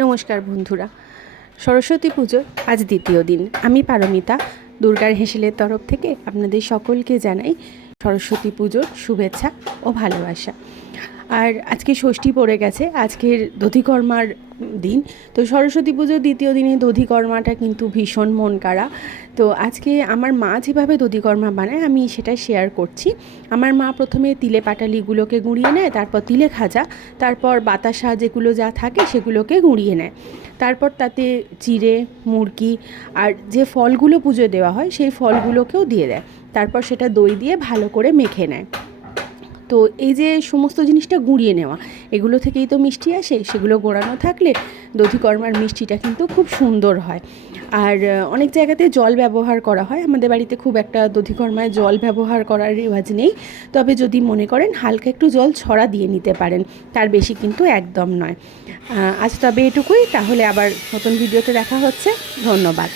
নমস্কার বন্ধুরা, সরস্বতী পুজোর আজ দ্বিতীয় দিন। আমি পারমিতা দুর্গার হেসেলের তরফ থেকে আপনাদের সকলকে জানাই সরস্বতী পুজোর শুভেচ্ছা ও ভালোবাসা। আর আজকে ষষ্ঠী পড়ে গেছে, আজকের দধিকর্মার দিন। তো সরস্বতী পুজোর দ্বিতীয় দিনে দধিকর্মাটা কিন্তু ভীষণ মন কাড়া। তো আজকে আমার মা যেভাবে দধিকর্মা বানায় আমি সেটা শেয়ার করছি। আমার মা প্রথমে তিলে পাটালিগুলোকে গুঁড়িয়ে নেয়, তারপর তিলে খাজা, তারপর বাতাসা যেগুলো যা থাকে সেগুলোকে গুঁড়িয়ে নেয়। তারপর তাতে চিড়ে, মুরকি আর যে ফলগুলো পুজোয় দেওয়া হয় সেই ফলগুলোকেও দিয়ে দেয়। তারপর সেটা দই দিয়ে ভালো করে মেখে নেয়। তো এই যে সমস্ত জিনিসটা গুঁড়িয়ে নেওয়া, এগুলো থেকেই তো মিষ্টি আসে। সেগুলো গোড়ানো থাকলে দধিকর্মার মিষ্টিটা কিন্তু খুব সুন্দর হয়। আর অনেক জায়গাতে জল ব্যবহার করা হয়, আমাদের বাড়িতে খুব একটা দধিকর্মায় জল ব্যবহার করার রেওয়াজ নেই। তবে যদি মনে করেন হালকা একটু জল ছড়া দিয়ে নিতে পারেন, তার বেশি কিন্তু একদম নয়। আজ তবে এটুকুই, তাহলে আবার নতুন ভিডিওতে দেখা হচ্ছে। ধন্যবাদ।